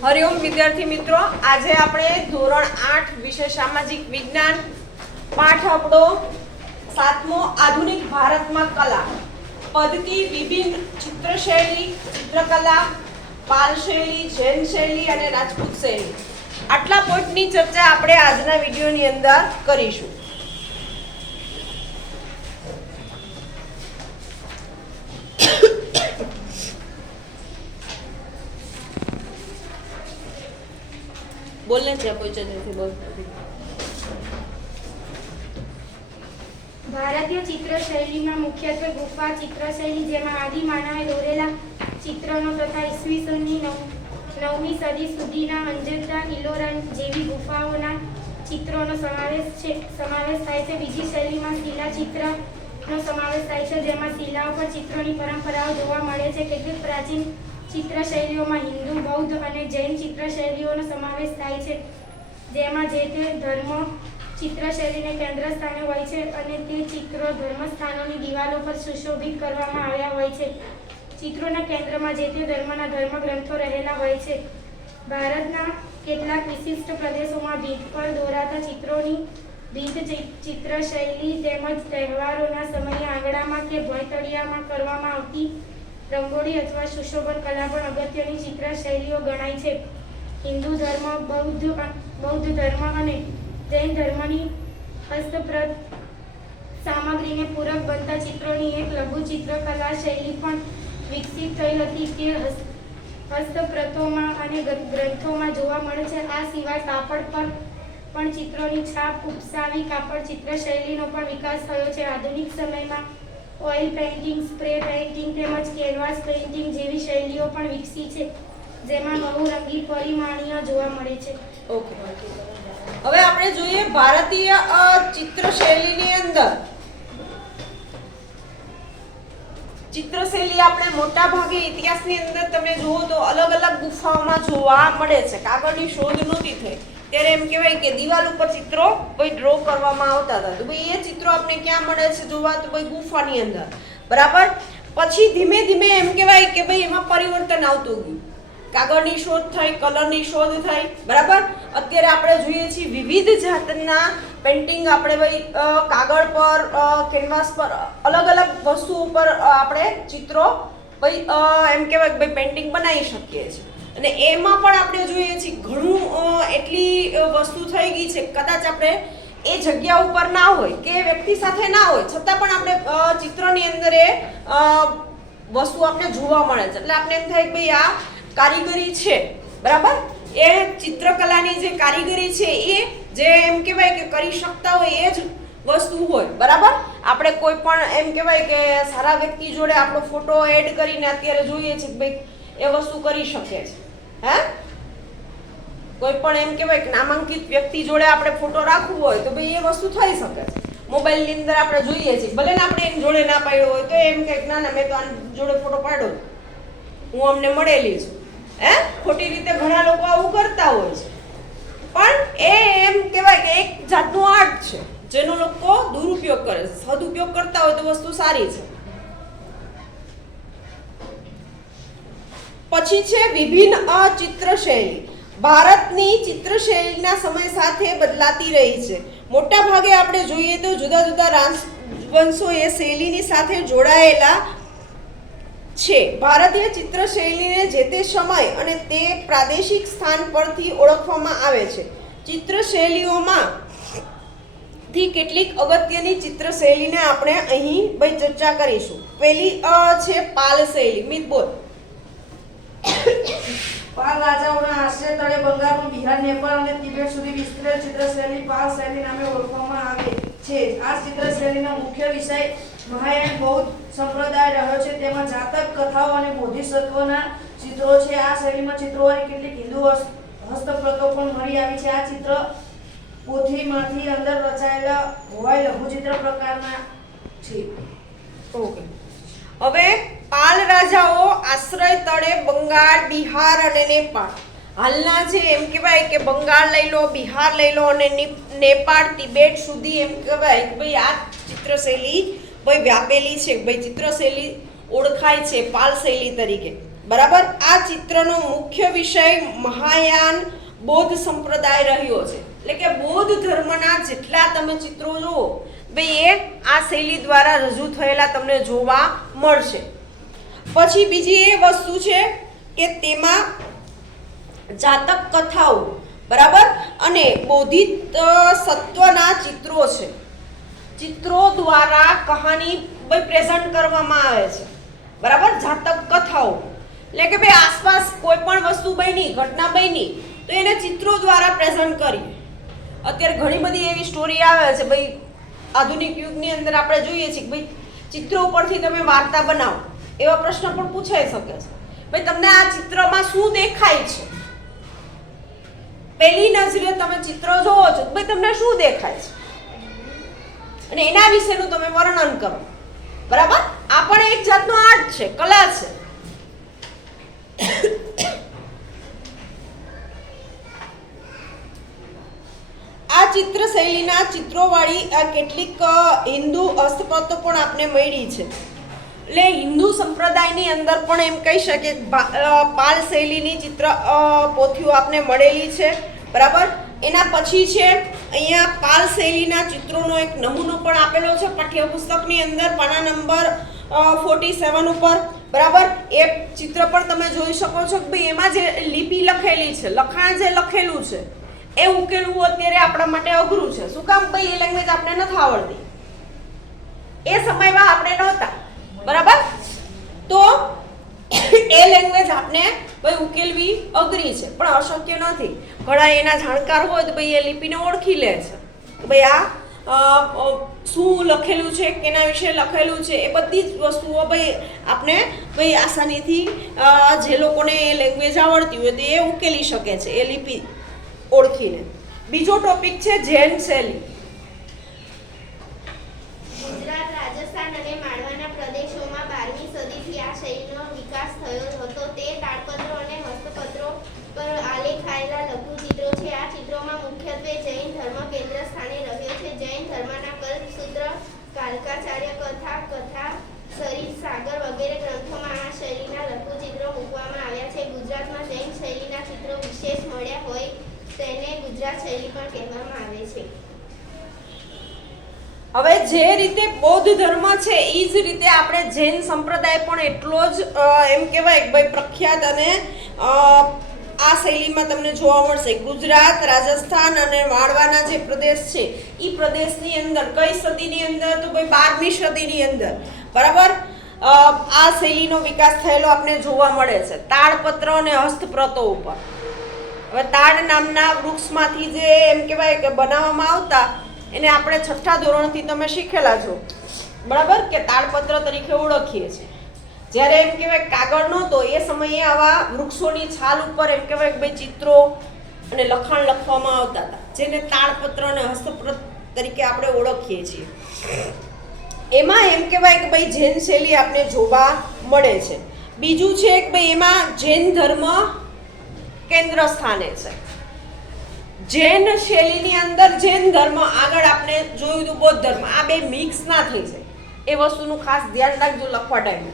हरिओम विद्यार्थी मित्रों, आज આપણે ધોરણ 8 વિષય સામાજિક વિજ્ઞાન પાઠ આપણો 7મો આધુનિક ભારતમાં કલા પદ્ધતિ વિભિન્ન ચિત્રશૈલી ચિત્રકલા પાલ શૈલી જૈન શૈલી અને રાજપૂત શૈલી આટલા પોઈન્ટની ચર્ચા આપણે આજના વિડિયોની અંદર કરીશું। बोलने से कोई चीज नहीं बोल। भारतीय चित्रशैलीમાં મુખ્યત્વે ગુફા ચિત્રશૈલી જેમાં આદિ માનવે દોરેલા ચિત્રનો તથા ઈસવીસનની 9મી સદી સુધીના અંજેતા ઇલોરા જેવી ગુફાઓના ચિત્રોનો સમાવેશ થાય છે। બીજી શૈલીમાં શિલા ચિત્રનો સમાવેશ થાય છે જેમાં શિલાઓ પર ચિત્રોની પરંપરાઓ જોવા મળે છે। કેટલીક પ્રાચીન ચિત્રશૈલીઓમાં હિન્દુ બૌદ્ધ અને જૈન ચિત્રશૈલીઓનો સમાવેશ થાય છે જેમાં જે તે ધર્મ ચિત્રશૈલીને કેન્દ્ર સ્થાને હોય છે અને તે ચિત્રો ધર્મસ્થાનોની દિવાલો પર સુશોભિત કરવામાં આવ્યા હોય છે। ચિત્રોના કેન્દ્રમાં જે તે ધર્મના ધર્મગ્રંથો રહેલા હોય છે। ભારતના કેટલાક વિશિષ્ટ પ્રદેશોમાં ભીંત પર દોરાતા ચિત્રોની ભીંત ચિત્રશૈલી તેમજ તહેવારોના સમયે આંગણામાં કે ભોંયતળિયામાં કરવામાં આવતી રંગોળી અથવા સુશોભન કલા પણ અગત્યની ચિત્રશૈલીઓ ગણાય છે। હિન્દુ ધર્મ બૌદ્ધ ધર્મ અને જૈન ધર્મની હસ્તપ્રત સામગ્રીને પૂરક બનતા ચિત્રોની એક લઘુ ચિત્રકલા શૈલી પણ વિકસિત થઈ હતી તે હસ્તપ્રતોમાં અને ગ્રંથોમાં જોવા મળે છે। આ સિવાય કાપડ પર પણ ચિત્રોની છાપ ઉપસાવી કાપડ ચિત્રશૈલીનો પણ વિકાસ થયો છે। આધુનિક સમયમાં ઓઇલ પેઇન્ટિંગ સ્પ્રે પેઇન્ટિંગ તેમજ કેનવાસ પેઇન્ટિંગ જેવી શૈલીઓ પણ વિકસી છે જેમાં બહુરંગી પરિમાણીય જોવા મળે છે। ઓકે, હવે આપણે જોઈએ ભારતીય ચિત્રશૈલીની અંદર ચિત્રશૈલી આપણે મોટા ભાગે ઇતિહાસની અંદર તમે જુઓ તો અલગ અલગ ગુફાઓમાં જોવા મળે છે। કાગળની શોધ નહોતી થઈ ત્યારે એમ કહેવાય કે દિવાલ ઉપર ચિત્રો ભાઈ ડ્રો કરવામાં આવતા હતા, તો ભાઈ એ ચિત્રો આપણે ક્યાં મળે છે જોવા તો ભાઈ ગુફાની અંદર, બરાબર। પછી ધીમે ધીમે એમ કહેવાય કે ભાઈ એમાં પરિવર્તન આવતું ગયું, કાગળની શોધ થઈ, કલરની શોધ થઈ, બરાબર। અત્યારે આપણે જોઈએ છીએ વિવિધ જાતના પેઇન્ટિંગ આપણે ભાઈ કાગળ પર કેનવાસ પર અલગ અલગ વસ્તુ ઉપર આપણે ચિત્રો ભાઈ એમ કહેવાય કે ભાઈ પેઇન્ટિંગ બનાવી શકીએ છીએ અને એમાં પણ આપણે જોઈએ છીએ ઘણું એટલી વસ્તુ થઈ ગઈ છે, કદાચ આપણે એ જગ્યા ઉપર ના હોય કે વ્યક્તિ સાથે ના હોય છતાં પણ આપણે ચિત્રની અંદર એ વસ્તુ આપણે જોવા મળે છે, એટલે આપણે એમ થાય કે ભાઈ આ કારીગરી છે, બરાબર। એ ચિત્રકલાની જે કારીગરી છે એ જે એમ કહેવાય કે કરી શકતા હોય એ જ વસ્તુ હોય, બરાબર। આપણે કોઈ પણ એમ કહેવાય કે સારા વ્યક્તિ જોડે આપણો ફોટો એડ કરીને અત્યારે જોઈએ છે કે ભાઈ એ વસ્તુ કરી શકે છે, હે। કોઈ પણ એમ કહેવાય કે નામાંકિત વ્યક્તિ જોડે આપણે ફોટો રાખવો હોય તો ભાઈ એ વસ્તુ થઈ શકે છે। મોબાઈલની અંદર આપણે જોઈએ છીએ, ભલે ને આપણે એની જોડે ના પાડ્યો હોય તો એમ કે ના ના મેં તો આની જોડે ફોટો પાડ્યો, હું અમને મળેલી છું, હે। ખોટી રીતે ઘણા લોકો આવું કરતા હોય છે, પણ એ એમ કહેવાય કે એક જાતનું આર્ટ છે જેનો લોકો દુરુપયોગ કરે છે। સદુપયોગ કરતા હોય તો વસ્તુ સારી છે। પછી છે વિભિન્ન ચિત્રશૈલી। ભારતની ચિત્રશૈલીના સમય સાથે બદલાતી રહી છે। મોટા ભાગે આપણે જોઈએ તો જુદા જુદા રાજવંશો એ શૈલીની સાથે જોડાયેલા છે। ભારતીય ચિત્રશૈલીને જે તે સમય અને તે પ્રાદેશિક સ્થાન પરથી ઓળખવામાં આવે છે। ચિત્રશૈલીઓમાં થી કેટલીક અગત્યની ચિત્રશૈલીને આપણે અહીં ભાઈ ચર્ચા કરીશું। પહેલી છે પાલ શૈલી। મિત બોલ। પાલ રાજાઓના આશ્રય તળે બંગાળમાં બિહાર, નેપાળ અને તિબેટ સુધી વિસ્તરેલ ચિત્રશૈલી પાલ શૈલી નામે ઓળખવામાં આવે છે। આ ચિત્રશૈલીનો મુખ્ય વિષય મહાયાન બૌદ્ધ સંપ્રદાય રહ્યો છે, તેમાં જાતક કથાઓ અને બોધિસત્વના ચિત્રો છે। આ શૈલીમાં ચિત્રોની કેટલીક હિન્દુ હસ્તપ્રતો પણ મળી આવી છે। આ ચિત્ર પોથીમાંથી અંદર રચાયેલા હોય લઘુચિત્ર પ્રકારના છે। ઓકે, હવે પાલ રાજાઓ આશ્રય તળે બંગાળ, બિહાર અને નેપાળ, હાલના જે એમ કહેવાય કે બંગાળ લઈ લો, બિહાર લઈ લો અને નેપાળ, તિબેટ સુધી એમ કહેવાય કે ભાઈ આ ચિત્રશૈલી ભાઈ વ્યાપેલી છે, ભાઈ ચિત્રશૈલી ઓળખાય છે પાલ શૈલી તરીકે, બરાબર. આ ચિત્રનો મુખ્ય વિષય મહાયાન બૌદ્ધ સંપ્રદાય રહ્યો છે. એટલે કે બૌદ્ધ ધર્મના જેટલા તમે ચિત્રો જુઓ ભાઈ એ આ શૈલી દ્વારા રજૂ થયેલા તમને જોવા મળશે. પછી બીજી એ વસ્તુ છે કે તેમાં જાતક કથાઓ બરાબર અને બોધિત સત્વના ચિત્રો છે. ચિત્રો દ્વારા કહાની ભાઈ પ્રેઝન્ટ કરવામાં આવે છે બરાબર. જાતક કથાઓ એટલે કે ભાઈ આસપાસ કોઈ પણ વસ્તુ બની, ઘટના બની તો એને ચિત્રો દ્વારા પ્રેઝન્ટ કરી. અત્યારે ઘણી બધી એવી સ્ટોરી આવે છે ભાઈ આધુનિક યુગની અંદર આપણે જોઈએ છીએ કે ભાઈ ચિત્રો ઉપરથી તમે વાર્તા બનાવો, એવા પ્રશ્ન પણ પૂછાઈ શકે છે. ભાઈ તમને આ ચિત્રમાં શું દેખાય છે? પહેલી નજરે તમે ચિત્ર જોવો છો ભાઈ તમને શું દેખાય છે અને એના વિશેનું તમે વર્ણન કરો બરાબર. આ પણ એક જાતનો આર્ટ છે, કલા છે. આ ચિત્ર શૈલીના ચિત્રોવાળી કેટલીક હિન્દુ હસ્તપ્રતો પણ આપણે મળી છે. એટલે હિન્દુ સંપ્રદાયની અંદર પણ એમ કહી શકીએ પાલ શૈલીની ચિત્ર પોથીઓ આપણે મળેલી છે બરાબર. એના પછી છે અહીંયા પાલ શૈલીના ચિત્રોનો એક નમૂનો પણ આપેલો છે પાઠ્યપુસ્તકની અંદર પાના નંબર 47 ઉપર બરાબર. એ ચિત્ર પણ તમે જોઈ શકો છો કે ભાઈ એમાં જે લિપિ લખેલી છે, લખાણ જે લખેલું છે એ ઉકેલવું અત્યારે આપણા માટે અઘરું છે. શું કામ? ભાઈ એ લેંગ્વેજ આપણે નથી આવડતી, એ સમયમાં આપણે નહોતા બરાબર. તો એ લેંગ્વેજ આપણે ભાઈ ઉકેલવી અઘરી છે, પણ અશક્ય નથી. ઘણા એના જાણકાર હોય તો ભાઈ એ લિપિને ઓળખી લે છે કે ભાઈ આ શું લખેલું છે, કેના વિશે લખેલું છે. એ બધી જ વસ્તુઓ ભાઈ આપણે ભાઈ આસાનીથી જે લોકોને એ લેંગ્વેજ આવડતી હોય તો એ ઉકેલી શકે છે એ લિપિ ઓળખીને. બીજો ટોપિક છે જૈન શૈલી. ગુજરાત, રાજસ્થાન અને માળવાના પ્રદેશોમાં 12મી સદીથી આ શૈલીનો વિકાસ થયો હતો. તે તાડપત્રો અને હસ્તપત્રો પર આલેખાયેલા લઘુચિત્રો છે. આ ચિત્રોમાં મુખ્યત્વે જૈન ધર્મ કેન્દ્ર સ્થાને રહ્યો છે. જૈન ધર્મના કલ્પસૂત્ર, કાલકાચાર્ય કથા, કથા સરિત સાગર વગેરે ગ્રંથોમાં આ શૈલીના લઘુચિત્રો મૂકવામાં આવ્યા છે. ગુજરાતમાં જૈન શૈલીના ચિત્રો વિશેષ મળ્યા હોય તેને ગુજરાત શૈલી પણ કહેવામાં આવે છે. હવે જે રીતે બૌદ્ધ ધર્મ છે એ જ રીતે આપણે જૈન સંપ્રદાય પણ એટલો જ એમ કહેવાય કે ભાઈ પ્રખ્યાત અને આ શૈલીમાં તમને જોવા મળશે. ગુજરાત, રાજસ્થાન અને માળવાના જે પ્રદેશ છે એ પ્રદેશની અંદર કઈ સદીની અંદર તો ભાઈ 12મી સદીની અંદર બરાબર આ શૈલીનો વિકાસ થયેલો આપણે જોવા મળે છે તાડપત્ર અને હસ્તપ્રતો ઉપર. હવે તાડ નામના વૃક્ષમાંથી જે એમ કહેવાય કે બનાવવામાં આવતા એને આપણે 6ઠા ધોરણથી તમે શીખેલા છો બરાબર કે તાડપત્ર તરીકે ઓળખીએ છીએ. જ્યારે એમ કહેવાય કાગળ નહોતો એ સમયે આવા વૃક્ષોની છાલ ઉપર એમ કહેવાય કે ભાઈ ચિત્રો અને લખાણ લખવામાં આવતા હતા જેને તાડપત્ર અને હસ્તપ્રત તરીકે આપણે ઓળખીએ છીએ. એમાં એમ કહેવાય કે ભાઈ જૈન શૈલી આપણે જોવા મળે છે. બીજું છે કે ભાઈ એમાં જૈન ધર્મ કેન્દ્ર સ્થાને છે. જૈન શૈલીની અંદર જૈન ધર્મ આગળ આપણે જોયું તો બૌદ્ધ ધર્મ, આ બે મિક્સ ના થઈ જાય એ વસ્તુનું ખાસ ધ્યાન રાખજો લખવા ટાઈમે.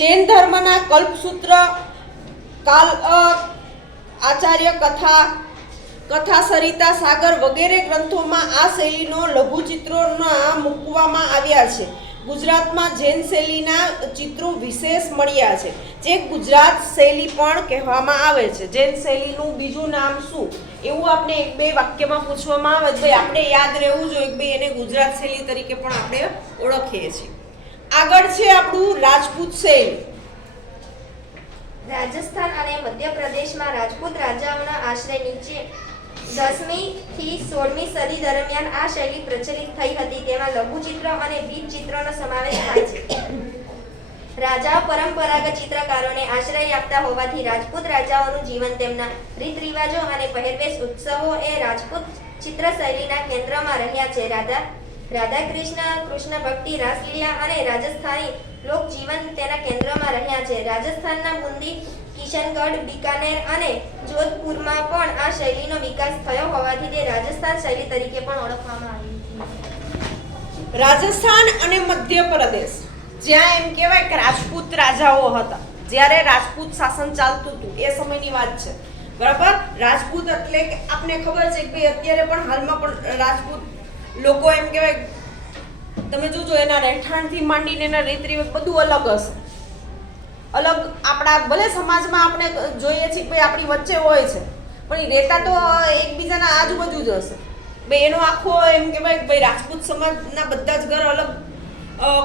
જૈન ધર્મના કલ્પસૂત્ર, કાલ આચાર્ય કથા, કથા સરિતા સાગર વગેરે ગ્રંથોમાં આ શૈલીનો લઘુચિત્રોના મૂકવામાં આવ્યા છે. ગુજરાતમાં જૈન શૈલીના ચિત્રો વિશેષ મળ્યા છે જે ગુજરાત શૈલી પણ કહેવામાં આવે છે. જૈન શૈલીનું બીજું નામ શું એવું આપણે એક બે વાક્યમાં પૂછવામાં આવે તો આપણે યાદ રહેવું જોઈએ કે ભાઈ એને ગુજરાત શૈલી તરીકે પણ આપણે ઓળખીએ છીએ. આગળ છે આપણું રાજપૂત શૈલી. રાજસ્થાન અને મધ્યપ્રદેશમાં રાજપૂત રાજાઓના આશ્રય નીચે 10મી થી 16મી સદી દરમિયાન આ શૈલી પ્રચલિત થઈ હતી. તેમાં લઘુચિત્ર અને બીજચિત્રનો સમાવેશ થાય છે. રાજાઓ પરંપરાગત ચિત્રકારોને આશ્રય આપતા હોવાથી રાજપૂત રાજાઓનું જીવન, તેમના રીત રિવાજો અને પહેરવેશ ઉત્સવો એ રાજપૂત ચિત્ર શૈલીના કેન્દ્રમાં રહ્યા છે. રાધા કૃષ્ણ ભક્તિ, રાસલીલા અને રાજસ્થાની લોકજીવન તેના કેન્દ્રમાં રહ્યા છે. રાજસ્થાનના બુંદી, કિશનગઢ, બીકાનેર અને જોધપુરમાં પણ આ શૈલીનો વિકાસ થયો હોવાથી તે રાજસ્થાન શૈલી તરીકે પણ ઓળખવામાં આવી હતી. રાજસ્થાન અને મધ્યપ્રદેશ જ્યાં એમ કહેવાય કે રાજપૂત રાજાઓ હતા, જ્યારે રાજપૂત શાસન ચાલતું હતું એ સમયની વાત છે, બરાબર. રાજપૂત એટલે કે આપને ખબર છે કે ભાઈ અત્યારે પણ હાલમાં પણ રાજપૂત લોકો એમ કહેવાય, તમે જોજો એના રહેઠાણથી માંડીને એના રીત રિવાજ બધું અલગ હશે. અલગ આપણા ભલે સમાજમાં આપણે જોઈએ છીએ કે ભાઈ આપણી વચ્ચે હોય છે, પણ એ રહેતા તો એકબીજાના આજુબાજુ જ હશે. ભાઈ એનો આખો એમ કહેવાય કે ભાઈ રાજપૂત સમાજના બધા જ ઘર અલગ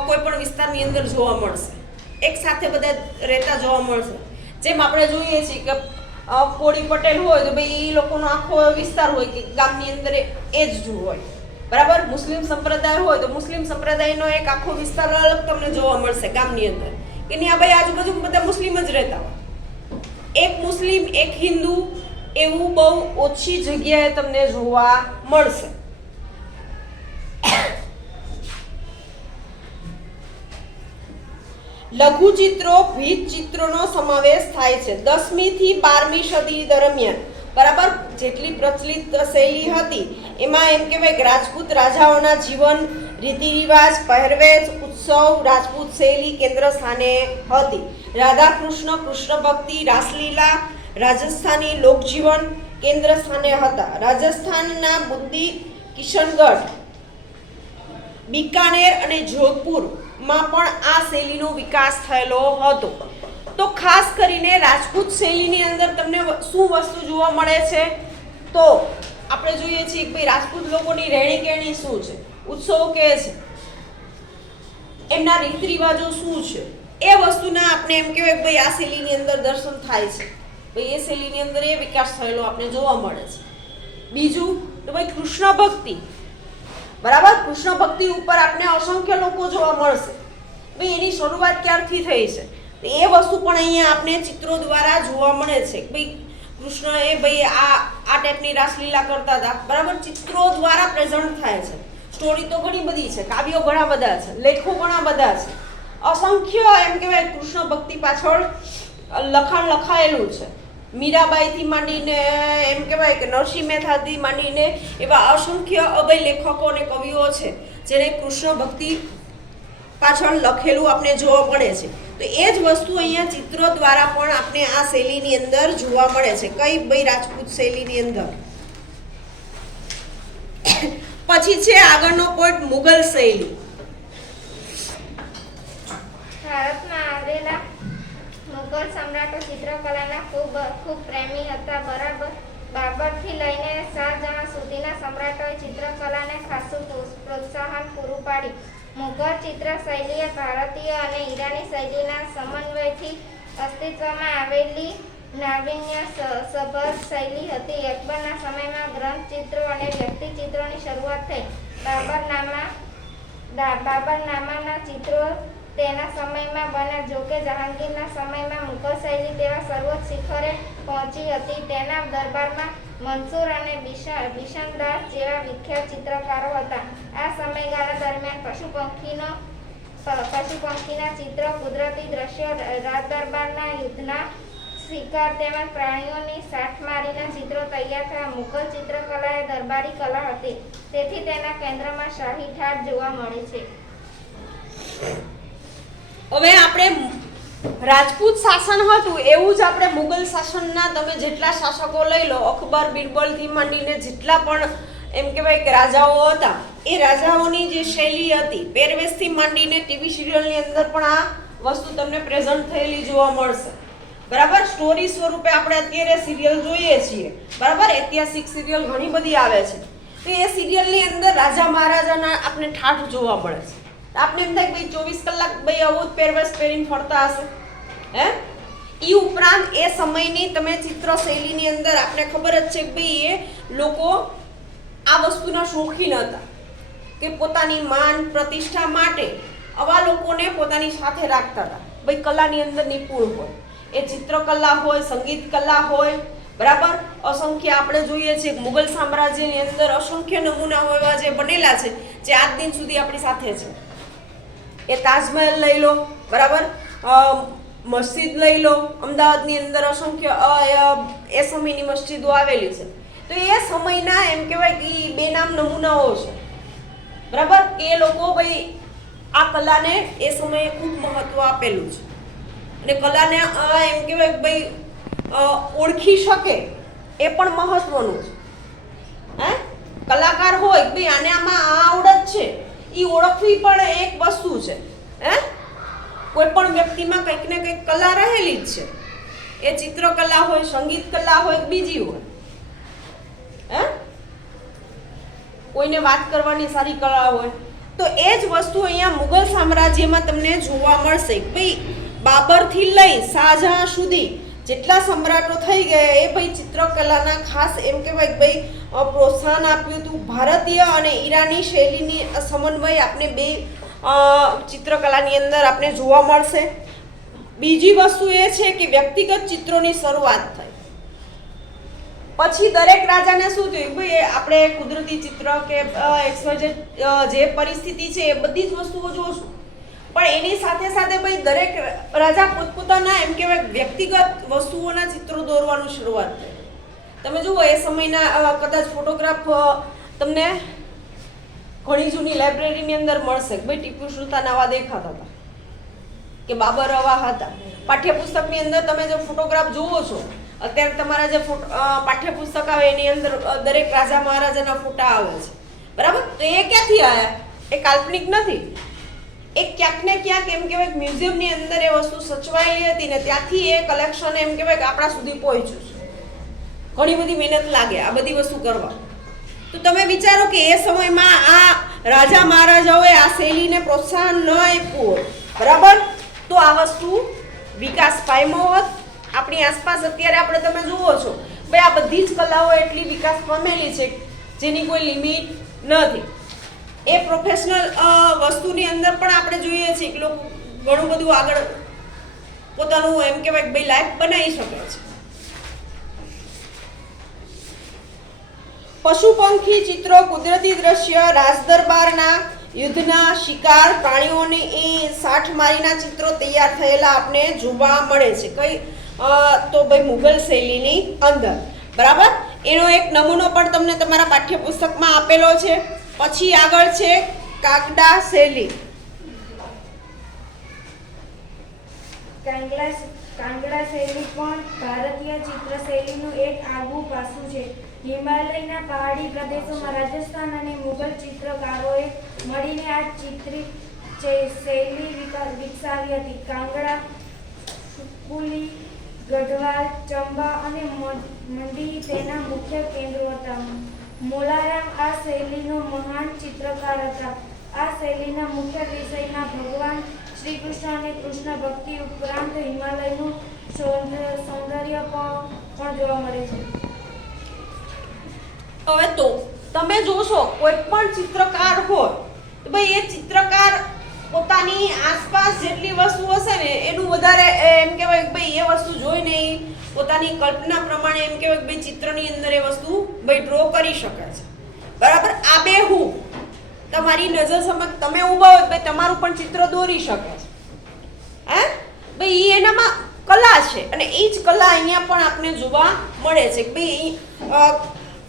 કોઈ પણ વિસ્તારની અંદર જોવા મળશે, એક સાથે બધા રહેતા જોવા મળશે. જેમ આપણે જોઈએ છીએ કે કોળી પટેલ હોય તો ભાઈ એ લોકોનો આખો વિસ્તાર હોય કે ગામની અંદર એ જ હોય, બરાબર. મુસ્લિમ સંપ્રદાય હોય તો મુસ્લિમ સંપ્રદાયનો એક આખો વિસ્તાર અલગ તમને જોવા મળશે ગામની અંદર, કે ત્યાં ભાઈ આજુબાજુ બધા મુસ્લિમ જ રહેતા હોય. એક મુસ્લિમ એક હિન્દુ એવું બહુ ઓછી જગ્યાએ તમને જોવા મળશે. લઘુચિત્રો ભીત ચિત્રોનો સમાવેશ થાય છે 10મી થી 12મી સદી દરમિયાન, બરાબર. જેટલી પ્રચલિત શૈલી હતી એમાં એમ કહેવાય કે રાજપૂત રાજાઓના જીવન, રીતિ રિવાજ, પહેરવેશ, ઉત્સવ, રાજપૂત શૈલી કેન્દ્ર સ્થાને હતી. રાધા કૃષ્ણ, કૃષ્ણ ભક્તિ, રાસલીલા, રાજસ્થાની લોકજીવન કેન્દ્ર સ્થાને હતા. રાજસ્થાનના બુદ્દી, કિશનગઢ, બિકાનેર અને જોધપુરમાં પણ આ શૈલીનો વિકાસ થયેલો હતો. તો ખાસ કરીને રાજપૂત શૈલીની અંદર તમને શું વસ્તુ જોવા મળે છે, તો આપણે જોઈએ છીએ કે ભાઈ રાજપૂત લોકોની રહેણી કહેણી શું છે, ઉત્સવો કે છે, એમના રીત રિવાજો શું છે, એ વસ્તુના આપણે એમ કહેવાય કે ભાઈ આ શૈલીની અંદર દર્શન થાય છે. ભાઈ એ શૈલીની અંદર એ વિકાસ થયેલો આપણે જોવા મળે છે. બીજું તો ભાઈ કૃષ્ણ ભક્તિ, બરાબર. કૃષ્ણ ભક્તિ ઉપર આપણે અસંખ્ય લોકો જોવા મળશે. ભાઈ એની શરૂઆત ક્યારથી થઈ છે એ વસ્તુ પણ અહીંયા આપણે ચિત્રો દ્વારા જોવા મળે છે. ભાઈ કૃષ્ણ એ ભાઈ આ ટાઈપની રાસલીલા કરતા હતા, બરાબર. ચિત્રો દ્વારા પ્રેઝન્ટ થાય છે. સ્ટોરી તો ઘણી બધી છે, કાવ્યો ઘણા બધા છે, લેખો ઘણા બધા છે, અસંખ્ય એમ કહેવાય કૃષ્ણ ભક્તિ પાછળ લખાણ લખાયેલું છે. મીરાબાઈથી માંડીને એમ કહેવાય કે નરસિંહ મહેતાથી માંડીને એવા અસંખ્ય અભય લેખકો અને કવિઓ છે જેને કૃષ્ણ ભક્તિ પાછળ લખેલું આપણે જોવા મળે છે. તો એ જ વસ્તુ અહીંયા ચિત્રો દ્વારા પણ આપણે આ શૈલીની અંદર જોવા મળે છે. કઈ ભાઈ રાજપૂત શૈલીની અંદર. પછી છે આગળનો પોઈન્ટ મુગલ શૈલી. ભારતમાં આવેલા મુગલ સમ્રાટો ચિત્રકલાના ખૂબ પ્રેમી હતા. બરાબર. બાબરથી લઈને શાહજહાં સુધીના સમ્રાટોએ ચિત્રકલાને ખાસું પ્રોત્સાહન પૂરું પાડ્યું. મુગલ ચિત્ર શૈલીએ ભારતીય અને ઈરાની શૈલીના સમન્વયથી અસ્તિત્વમાં આવેલી નાવીન્યસભર શૈલી હતી. અકબરના સમયમાં ગ્રંથ ચિત્રો અને વ્યક્તિ ચિત્રોની શરૂઆત થઈ. બાબરનામાના ચિત્રો તેના સમયમાં બન્યા. જોકે જહાંગીરના સમયમાં મુગલ શૈલી તેના સર્વોચ્ચ શિખરે પહોંચી હતી. તેના દરબારમાં મંસૂર અને બિશનદાસ જેવા વિખ્યાત ચિત્રકારો હતા. આ સમયગાળા દરમિયાન પશુ પંખીના ચિત્રો, કુદરતી દ્રશ્યો, રાજદરબારના યુદ્ધના શિકાર તેમજ પ્રાણીઓની સાઠમારીના ચિત્રો તૈયાર થયા. મુગલ ચિત્રકલા એ દરબારી કલા હતી, તેથી તેના કેન્દ્રમાં શાહી ઠાઠ જોવા મળે છે. હવે આપણે રાજપૂત શાસન હતું એવું જ આપણે મુગલ શાસનના તમે જેટલા શાસકો લઈ લો, અકબર, બિરબલથી માંડીને જેટલા પણ એમ કહેવાય કે રાજાઓ હતા, એ રાજાઓની જે શૈલી હતી, પહેરવેશથી માંડીને ટીવી સિરિયલની અંદર પણ આ વસ્તુ તમને પ્રેઝન્ટ થયેલી જોવા મળશે. બરાબર. સ્ટોરી સ્વરૂપે આપણે અત્યારે સિરિયલ જોઈએ છીએ, બરાબર. ઐતિહાસિક સિરિયલ ઘણી બધી આવે છે, તો એ સિરિયલની અંદર રાજા મહારાજાના આપણે ઠાઠ જોવા મળે છે. આપણે એમ થાય કે ભાઈ 24 કલાક ભાઈ આવો જ પહેરવેશ પહેરીને ફરતા હશે, હે. એ ઉપરાંત એ સમયની તમે ચિત્ર શૈલીની અંદર આપણે ખબર જ છે કે ભાઈ એ લોકો આ વસ્તુના શોખીન હતા કે પોતાની માન પ્રતિષ્ઠા માટે આવા લોકોને પોતાની સાથે રાખતા હતા. ભાઈ કલાની અંદર નિપુણ હોય, એ ચિત્રકલા હોય, સંગીત કલા હોય, બરાબર. અસંખ્ય આપણે જોઈએ છીએ મુગલ સામ્રાજ્યની અંદર અસંખ્ય નમૂનાઓ એવા જે બનેલા છે જે આજ દિન સુધી આપણી સાથે છે. એ તાજમહેલ લઈ લો, બરાબર. મસ્જિદ લઈ લો, અમદાવાદની અંદર અસંખ્ય એ સમયની મસ્જિદો આવેલી છે. તો એ સમયના એમ કહેવાય કે બે નામ નમૂનાઓ છે, બરાબર. એ લોકો ભાઈ આ કલાને એ સમયે ખૂબ મહત્વ આપેલું છે અને કલાને એમ કહેવાય કે ભાઈ ઓળખી શકે એ પણ મહત્વનું છે. કલાકાર હોય ભાઈ આને આમાં આ આવડત છે એ ઓળખવી પણ એક વસ્તુ છે. કોઈ પણ વ્યક્તિમાં કંઈક ને કંઈક કલા રહેલી જ છે. એ ચિત્રકલા હોય, સંગીત કલા હોય, બીજી હોય, કોઈને વાત કરવાની સારી કલા હોય. તો એ જ વસ્તુ અહીંયા મુઘલ સામ્રાજ્યમાં તમને જોવા મળશે. ભાઈ બાબરથી લઈ શાહજહાં સુધી જેટલા સમ્રાટો થઈ ગયા એ ભાઈ ચિત્રકલાના ખાસ એમ કહેવાય કે ભાઈ પ્રોત્સાહન આપ્યું હતું. ભારતીય અને ઈરાની શૈલીની સમન્વય આપણે બે ચિત્રકલાની અંદર આપણે જોવા મળશે. બીજી વસ્તુ એ છે કે વ્યક્તિગત ચિત્રોની શરૂઆત થઈ. પછી દરેક રાજાને શું થયું ભાઈ આપણે કુદરતી ચિત્ર કે જે પરિસ્થિતિ છે એ બધી જ વસ્તુઓ જોશું, પણ એની સાથે સાથે ભાઈ દરેક રાજા પોતપોતાના એમ કહેવાય વ્યક્તિગત વસ્તુઓના ચિત્રો દોરવાનું શરૂઆત થઈ. તમે જુઓ એ સમયના કદાચ ફોટોગ્રાફ તમને ઘણી જૂની લાઇબ્રેરીની અંદર મળશે. ભાઈ ટીપુ સુલતાન આવા દેખાતા હતા કે બાબર આવા હતા. પાઠ્યપુસ્તકની અંદર તમે જે ફોટોગ્રાફ જુઓ છો અત્યારે તમારા જે પાઠ્યપુસ્તક આવે એની અંદર દરેક રાજા મહારાજાના ફોટા આવે છે, બરાબર? તો એ ક્યાંથી આવ્યા? એ કાલ્પનિક નથી. એ ક્યાંક ને ક્યાંક એમ કહેવાય કે મ્યુઝિયમની અંદર એ વસ્તુ સચવાયેલી હતી ને ત્યાંથી એ કલેક્શન એમ કહેવાય કે આપણા સુધી પહોંચ્યું છે. ઘણી બધી મહેનત લાગે આ બધી વસ્તુ કરવા. તો તમે વિચારો કે એ સમયમાં આ રાજા મહારાજાઓએ આ શૈલીને પ્રોત્સાહન ન આપ્યું, બરાબર, તો આ વસ્તુ વિકાસ પામ્યો હોત. આપણી આસપાસ અત્યારે આપણે તમે જુઓ છો ભાઈ આ બધી જ કલાઓ એટલી વિકાસ પામેલી છે જેની કોઈ લિમિટ નથી. એ પ્રોફેશનલ વસ્તુની અંદર પણ આપણે જોઈએ છીએ કે લોકો ઘણું બધું આગળ પોતાનું એમ કહેવાય કે ભાઈ લાઈફ બનાવી શકે છે. પશુ પંખી ચિત્રો, કુદરતી દ્રશ્ય, રાજદરબારના યુદ્ધના, શિકાર, પ્રાણીઓની એ સાઠમારીના ચિત્રો તૈયાર થયેલા આપણે જોવા મળે છે. કઈ તો ભાઈ મુઘલ શૈલીની અંદર, બરાબર. એનો એક નમૂનો પણ તમને તમારા પાઠ્યપુસ્તકમાં આપેલો છે. પછી આગળ છે કાગડા શૈલી. કાંગડા શૈલી પણ ભારતીય ચિત્ર શૈલીનું એક આગવું પાસું છે. હિમાલયના પહાડી પ્રદેશોમાં રાજસ્થાન અને મુઘલ ચિત્રકારોએ મળીને આ ચિત્રિત શૈલી વિકસાવી હતી. કાંગડા, સુકુલી, ગઢવાલ, ચંબા અને મંડી તેના મુખ્ય કેન્દ્રો હતા. મોલારામ આ શૈલીનો મહાન ચિત્રકાર હતા. આ શૈલીના મુખ્ય વિષયમાં ભગવાન શ્રી કૃષ્ણ અને કૃષ્ણ ભક્તિ ઉપરાંત હિમાલયનું સૌંદર્ય પણ જોવા મળે છે. હવે તો તમે જોશો કોઈ પણ ચિત્રકાર હોય તો ભાઈ એ ચિત્રકાર પોતાની આસપાસ જેટલી વસ્તુ હશે ને એનું વધારે એમ કહેવાય કે ભાઈ એ વસ્તુ જોઈને પોતાની કલ્પના પ્રમાણે એમ કહેવાય કે ભાઈ ચિત્રની અંદર એ વસ્તુ ભાઈ ડ્રો કરી શકે છે, બરાબર. આ બે હું તમારી નજર સમક્ષ તમે ઊભા હોય ભાઈ તમારું પણ ચિત્ર દોરી શકે છે. ભાઈ એનામાં કલા છે અને એ જ કલા અહીંયા પણ આપણે જોવા મળે છે. ભાઈ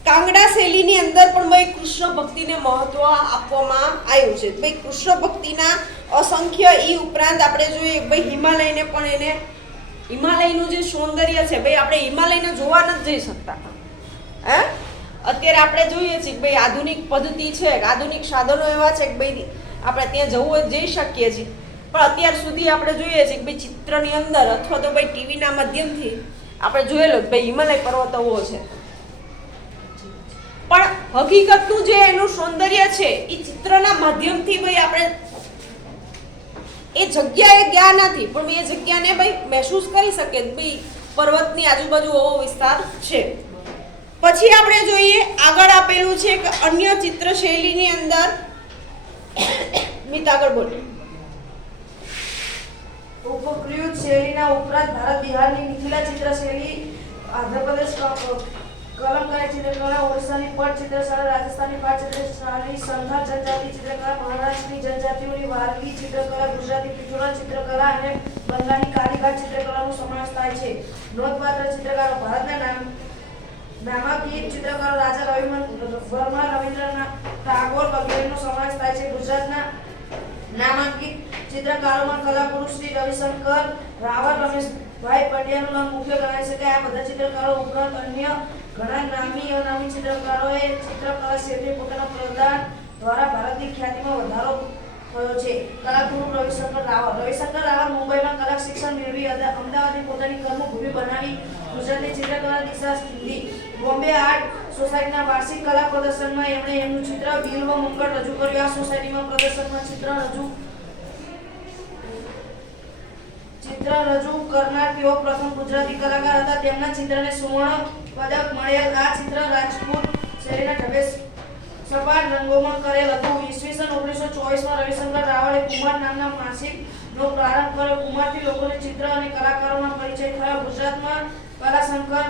કાંગડા શૈલીની અંદર પણ ભાઈ કૃષ્ણ ભક્તિને મહત્વ આપવામાં આવ્યું છે. ભાઈ કૃષ્ણ ભક્તિના અસંખ્ય એ ઉપરાંત આપણે જોઈએ ભાઈ હિમાલયને પણ એને હિમાલયનું જે સૌંદર્ય છે ભાઈ આપણે હિમાલયને જોવા નથી જઈ શકતા. અત્યારે આપણે જોઈએ છીએ કે ભાઈ આધુનિક પદ્ધતિ છે, આધુનિક સાધનો એવા છે કે ભાઈ આપણે ત્યાં જવું હોય જઈ શકીએ છીએ, પણ અત્યાર સુધી આપણે જોઈએ છીએ કે ભાઈ ચિત્રની અંદર અથવા તો ભાઈ ટીવીના માધ્યમથી આપણે જોયેલો કે ભાઈ હિમાલય પર્વતો છે, પણ હકીકતનું જે એનું સૌંદર્ય છે એ ચિત્રના માધ્યમથી ભાઈ આપણે એ જગ્યાએ ગયા નથી, પણ એ જગ્યાને ભાઈ મહેસૂસ કરી શકીએ ભાઈ પર્વતની આજુબાજુ એવો વિસ્તાર છે. પછી આપણે જોઈએ આગળ આપેલું છે કે અન્ય ચિત્ર શૈલીની અંદર મિત આગળ બોલો. ઉપકૃત શૈલીના ઉપરાંત ભારત બિહારની મિથિલા ચિત્ર શૈલી, આંધ્રપ્રદેશ કલમકારી ચિત્રકલા, ઓડિશાની પટ ચિત્રશાળા, રાજસ્થાનની પાટ ચિત્રશાળી, સંથાલ જનજાતિ ચિત્રકલા, મહારાષ્ટ્રની જનજાતિઓની વારલી ચિત્રકલા, ગુજરાતી પિઠોરા ચિત્રકલા અને બંગાળની કાલીઘાટ ચિત્રકલાનો સમાવેશ થાય છે. નોંધપાત્ર ચિત્રકારો ભારતના નામાંકિત ચિત્રકારો રાજા રવિ વર્મા, રવિન્દ્રનાથ ટાગોર વગેરેનો સમાવેશ થાય છે. ગુજરાતના નામાંકિત ચિત્રકારોમાં કલાગુરુ શ્રી રવિશંકર રાવલ, રમેશભાઈ પંડ્યાનું નામ મુખ્ય ગણાવી શકાય. આ બધા ચિત્રકારો ઉપરાંત અન્ય ઘણા નામી અનામી ચિત્રકારોએ ચિત્રકલા ક્ષેત્રે પોતાના પ્રદાન દ્વારા ભારતની ખ્યાતિમાં વધારો થયો છે. કલાગુરુ રવિશંકર રાવલ મુંબઈમાં કલા શિક્ષણ મેળવી અમદાવાદની પોતાની કર્મભૂમિ બનાવી ગુજરાતની ચિત્રકલા દિશા ચીંધી. બોમ્બે આર્ટ સોસાયટીના વાર્ષિક કલા પ્રદર્શનમાં એમણે એમનું ચિત્ર બિલ્વ મંગળ રજૂ કર્યું. આ સોસાયટીમાં પ્રદર્શનમાં ચિત્ર રજૂ કરનાર તેઓ પ્રથમ ગુજરાતી કલાકાર હતા. તેમના ચિત્રને સુવર્ણ પદક મળેલ. આ ચિત્ર રાજપૂત શૈલીના ઢબે સપાટ રંગોમાં કરેલ હતું. ઈસવીસન 1924માં રવિશંકર રાવલે કુમાર નામના માસિકનો પ્રારંભ કર્યો. કુમારથી લોકોને ચિત્ર અને કલાકારોનો પરિચય થયો. ગુજરાતમાં કલાશંકર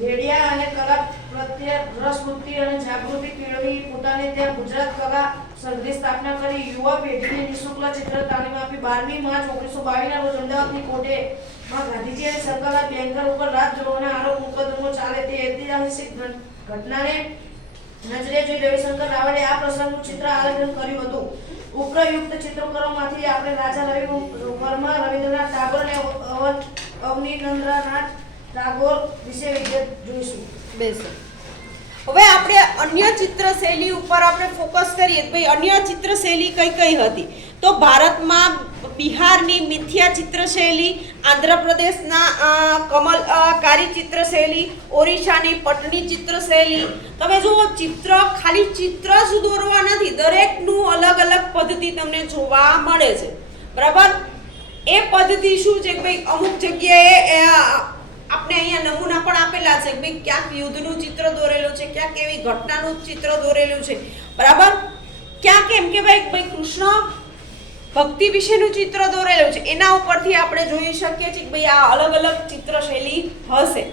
રેડિયા અને કલા પ્રત્યે રસવૃત્તિ અને જાગૃતિ કેળવી પોતાને ત્યાં ગુજરાત કલા સંઘની સ્થાપના કરી. યુવા પેઢીને નિઃશુલ્ક ચિત્ર તાલીમ આપી. 12મી માર્ચ 1922ના રોજ અમદાવાદની કોર્ટમાં ગાંધીજી અને શંકરલાલ બેંકર ઉપર રાજદ્રોહના આરોપ મુકદ્દમો ચાલે તે ઐતિહાસિક ઘટનાને નજરે જોઈ રવિશંકર રાવલે આ પ્રસંગનું ચિત્ર આલેખન કર્યું હતું. ઉપરયુક્ત ચિત્રકારોમાંથી આપણે રાજા રવિ વર્મા, રવિન્દ્રનાથ ટાગોર અને અવનીન્દ્રનાથ ટાગોર વિશે વિગત જોઈશું. બેસો. હવે આપણે અન્ય ચિત્ર શૈલી ઉપર આપણે ફોકસ કરીએ તો ભાઈ અન્ય ચિત્ર શૈલી કઈ કઈ હતી તો ભારતમાં બિહારની મિથ્યા ચિત્ર શૈલી, આંધ્રપ્રદેશના કમલકારી ચિત્ર શૈલી, ઓરિસ્સાની પટની ચિત્ર શૈલી. તમે જુઓ ચિત્ર ખાલી ચિત્ર જ દોરવા નથી, દરેકનું અલગ અલગ પદ્ધતિ તમને જોવા મળે છે. બરાબર. એ પદ્ધતિ શું છે કે ભાઈ અમુક જગ્યાએ આપણે અહીંયા નમૂના પણ આપેલા છે કે ભાઈ ક્યાંક યુદ્ધનું ચિત્ર દોરેલું છે, ક્યાંક એવી ઘટનાનું ચિત્ર દોરેલું છે. બરાબર. ક્યાંક એમ કે ભાઈ કૃષ્ણ ભક્તિ વિશેનું ચિત્ર દોરેલું છે. એના ઉપરથી આપણે જોઈ શકીએ છીએ કે ભાઈ આ અલગ અલગ ચિત્ર શૈલી હશે.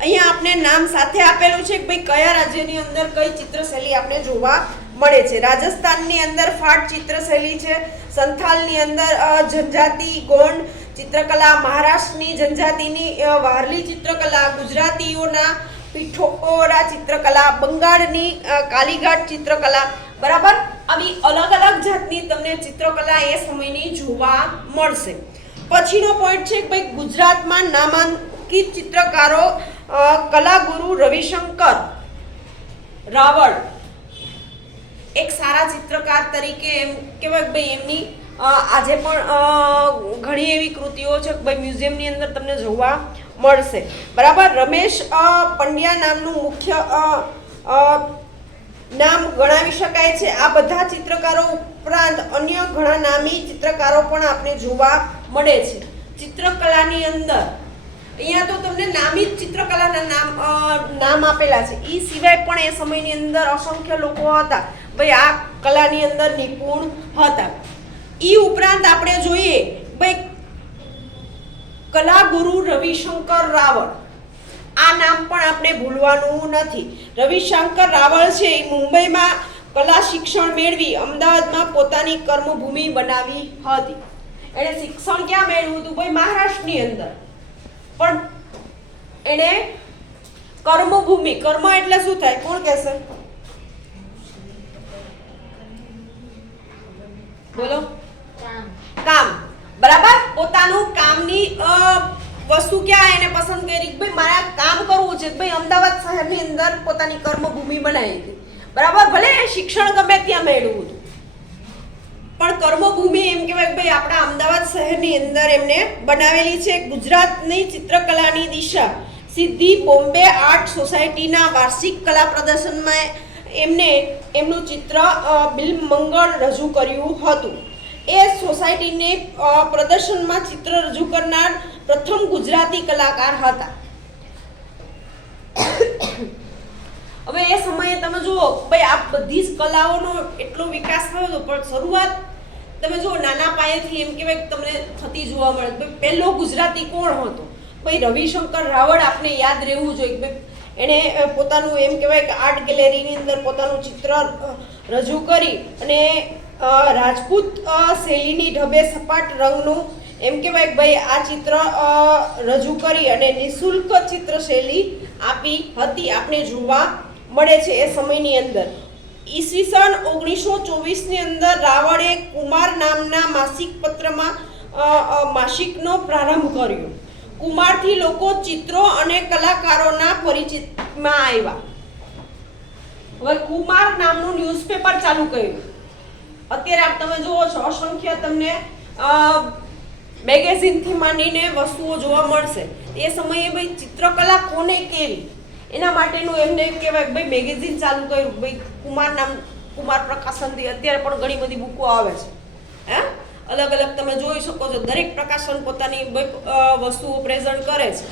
અહીંયા આપણે નામ સાથે આપેલું છે કે ભાઈ કયા રાજ્યની અંદર કઈ ચિત્ર શૈલી આપણે જોવા મળે છે. રાજસ્થાનની અંદર ફાટ ચિત્ર શૈલી છે, સંથાલની અંદર જનજાતિ ગોંડ ચિત્રકલા, મહારાષ્ટ્રની જનજાતિની વારલી ચિત્રકલા, ગુજરાતીઓના પિઠોરા ચિત્રકલા, બંગાળની કાલીઘાટ ચિત્રકલા. બરાબર. આવી અલગ અલગ જાતની તમને ચિત્રકલા એ સમયની જોવા મળશે. પછીનો પોઈન્ટ છે કે ભાઈ ગુજરાતમાં નામાંકિત ચિત્રકારો કલાગુરુ રવિશંકર રાવળ એક સારા ચિત્રકાર તરીકે એમ કહેવાય કે ભાઈ એમની આજે પણ ઘણી એવી કૃતિઓ છે ભાઈ મ્યુઝિયમની અંદર તમને જોવા મળશે. બરાબર. રમેશ પંડ્યા નામનું મુખ્ય નામ ગણાવી શકાય છે. આ બધા ચિત્રકારો ઉપરાંત અન્ય ઘણા નામી ચિત્રકારો પણ આપણે જોવા મળે છે. ચિત્રકલાની અંદર અહીંયા તો તમને નામી ચિત્રકલાના નામ આપેલા છે. એ સિવાય પણ એ સમયની અંદર અસંખ્ય લોકો હતા ભાઈ આ કલાની અંદર નિપુણ હતા. ઈ ઉપરાંત આપણે જોઈએ ભાઈ કલાગુરુ રવિશંકર રાવળ, આ નામ પણ આપણે ભૂલવાનું નથી. રવિશંકર રાવળ છે એ મુંબઈમાં કલા શિક્ષણ મેળવી અમદાવાદમાં પોતાની કર્મભૂમિ બનાવી હતી. એણે શિક્ષણ ક્યાં મેળવ્યું હતું ભાઈ મહારાષ્ટ્રની અંદર, પણ એણે કર્મભૂમિ, કર્મ એટલે શું થાય કોણ કહેશે? બોલો. કામ. બરાબર. પોતાનું કામની વસ્તુ ક્યાં એને પસંદ કરી કે ભાઈ મારે કામ કરવું છે ભાઈ અમદાવાદ શહેરની અંદર પોતાની કર્મભૂમિ બનાવી હતી. બરાબર. ભલે શિક્ષણ ગમે ત્યાં મેળવ્યું હતું પણ કર્મભૂમિ એમ કહેવાય કે ભાઈ આપણા અમદાવાદ શહેરની અંદર એમને બનાવેલી છે. ગુજરાતની ચિત્રકલાની દિશા સીધી બોમ્બે આર્ટ સોસાયટીના વાર્ષિક કલા પ્રદર્શનમાં એમને એમનું ચિત્ર બિલ્વ મંગળ રજૂ કર્યું હતું. એ સોસાયટીને પ્રદર્શનમાં ચિત્ર રજૂ કરનાર પ્રથમ ગુજરાતી કલાકાર હતા. હવે એ સમયે તમે જુઓ ભાઈ આ બધી જ કલાઓનો એટલો વિકાસ થયો હતો પણ શરૂઆત તમે જુઓ નાના પાયેથી એમ કહેવાય કે તમને થતી જોવા મળે. ભાઈ પહેલો ગુજરાતી કોણ હતો? ભાઈ રવિશંકર રાવળ. આપણે યાદ રહેવું જોઈએ ભાઈ એણે પોતાનું એમ કહેવાય કે આર્ટ ગેલેરીની અંદર પોતાનું ચિત્ર રજૂ કરી અને રાજપૂત શૈલીની ઢબે સપાટ રંગનું એમ કહેવાય કે ભાઈ આ ચિત્ર રજૂ કરી અને નિઃશુલ્ક ચિત્ર શૈલી આપી હતી. આપણે જોવા મળે છે એ સમયની અંદર. ઈસવીસન 1924ની અંદર રાવળે કુમાર નામના માસિક પત્રમાં માસિકનો પ્રારંભ કર્યો. કુમારથી લોકો ચિત્રો અને કલાકારોના પરિચિતમાં આવ્યા. હવે કુમાર નામનું ન્યૂઝપેપર ચાલુ કર્યું. અત્યારે તમે જુઓ છો અસંખ્ય તમને મેગેઝિનથી માંડીને વસ્તુઓ જોવા મળશે. એ સમયે ભાઈ ચિત્રકલા કોને કેવી એના માટેનું એમને કહેવાય ભાઈ મેગેઝિન ચાલુ કર્યું. ભાઈ કુમાર પ્રકાશનથી અત્યારે પણ ઘણી બધી બુકો આવે છે. હે અલગ અલગ તમે જોઈ શકો છો. દરેક પ્રકાશન પોતાની વસ્તુઓ પ્રેઝન્ટ કરે છે.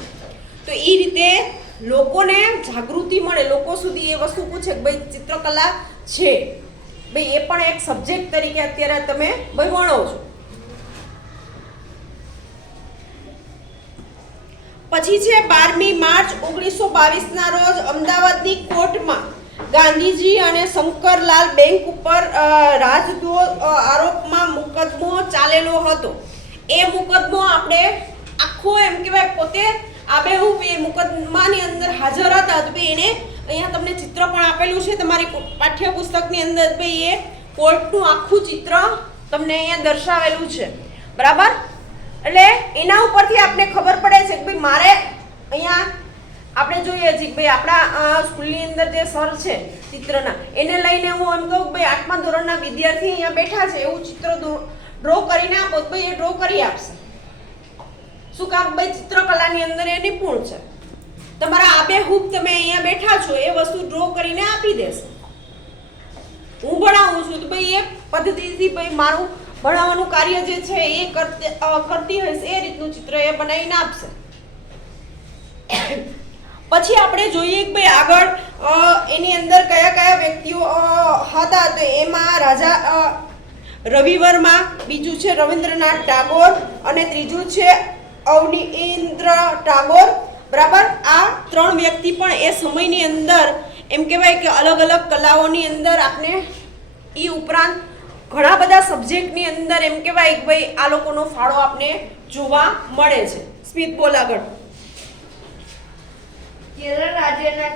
તો એ રીતે લોકોને જાગૃતિ મળે, લોકો સુધી એ વસ્તુ પૂછે કે ભાઈ ચિત્રકલા છે, ભાઈ એ પણ એક સબ્જેક્ટ તરીકે અત્યારે તમે ભાઈ ભણો છો. પછી છે 12મી માર્ચ 1922ના રોજ અમદાવાદની કોર્ટમાં ગાંધીજી અને શંકરલાલ બેંક ઉપર રાજદ્રોહ આરોપમાં મુકદ્દમો ચાલેલો હતો. એ મુકદ્દમો આપણે આખો એમ કહેવાય પોતે આબેહૂબ એ મુકદ્દમાની અંદર હાજર હતા. તો ભાઈ એને અહીંયા તમને ચિત્ર પણ આપેલું છે તમારી પાઠ્યપુસ્તકની અંદર. ભાઈ એ કોર્ટનું આખું ચિત્ર તમને અહીંયા દર્શાવેલું છે, બરાબર. એટલે એના ઉપરથી આપણે ખબર પડે છે કે ભાઈ મારે અહીંયા આપણે જોઈએ છીએ કે ભાઈ આપણા સ્કૂલની અંદર જે સર છે ચિત્રના, એને લઈને હું એમ કહું કે ભાઈ 8મા ધોરણના વિદ્યાર્થી અહીંયા બેઠા છે, એવું ચિત્ર ડ્રો કરીને આપો તો ભાઈ એ ડ્રો કરી આપશે. શું કામ? ભાઈ ચિત્રકલાની અંદર એ નિપુણ છે. તમારા આબેહૂબ તમે અહીંયા બેઠા છો એ વસ્તુ ડ્રો કરીને આપી દેશે. હું ભણાવું છું તો ભાઈ એ પદ્ધતિથી ભાઈ મારું ભણાવવાનું કાર્ય જે છે એ કરતી હશે એ રીતનું ચિત્ર એ બનાવીને આપશે. પછી આપણે જોઈએ કે ભાઈ આગળ એની અંદર કયા કયા વ્યક્તિઓ હતા. તો એમાં રાજા રવિ વર્મા, બીજું છે રવિન્દ્રનાથ ટાગોર અને ત્રીજું છે અવનીન્દ્ર ટાગોર, બરાબર. આ 3 વ્યક્તિ પણ એ સમયની અંદર એમ કહેવાય કે અલગ અલગ કલાઓની અંદર આપણે એ ઉપરાંત ઘણા બધા સબ્જેક્ટની અંદર એમ કહેવાય કે ભાઈ આ લોકોનો ફાળો આપણે જોવા મળે છે. સ્મિત બોલ આગળ. કેરળ રાજ્યના